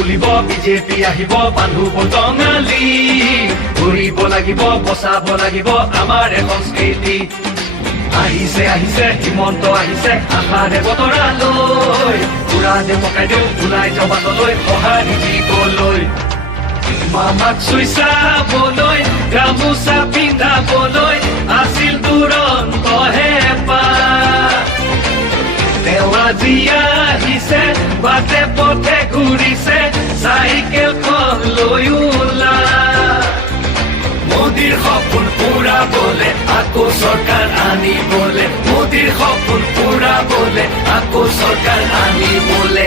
খুলিব বিজেপি আহিব বান্ধুব টঙালি ঘূৰিব লাগিব বচাব লাগিব আমাৰ সংস্কৃতি আহিছে আহিছে হিমন্ত আহিছে আশাৰে বতৰা লৈ উৰানে পকাই দিওঁ ওলাই যাওঁ বাটলৈ সঁহাৰি দিবলৈ মামাক চুই চাবলৈ গামোচা পিন্ধাবলৈ আছিল দুৰন্ত হেঁপাহ তেওঁ আজি আহিছে বাটে পথে ঘূৰিছে চাইকেলখন লৈ ওলা মোদীৰ সপোন পুৰাবলে আকৌ চৰকাৰ আনিবলে মোদীৰ সপোন পুৰাবলে আকৌ চৰকাৰ আনিবলে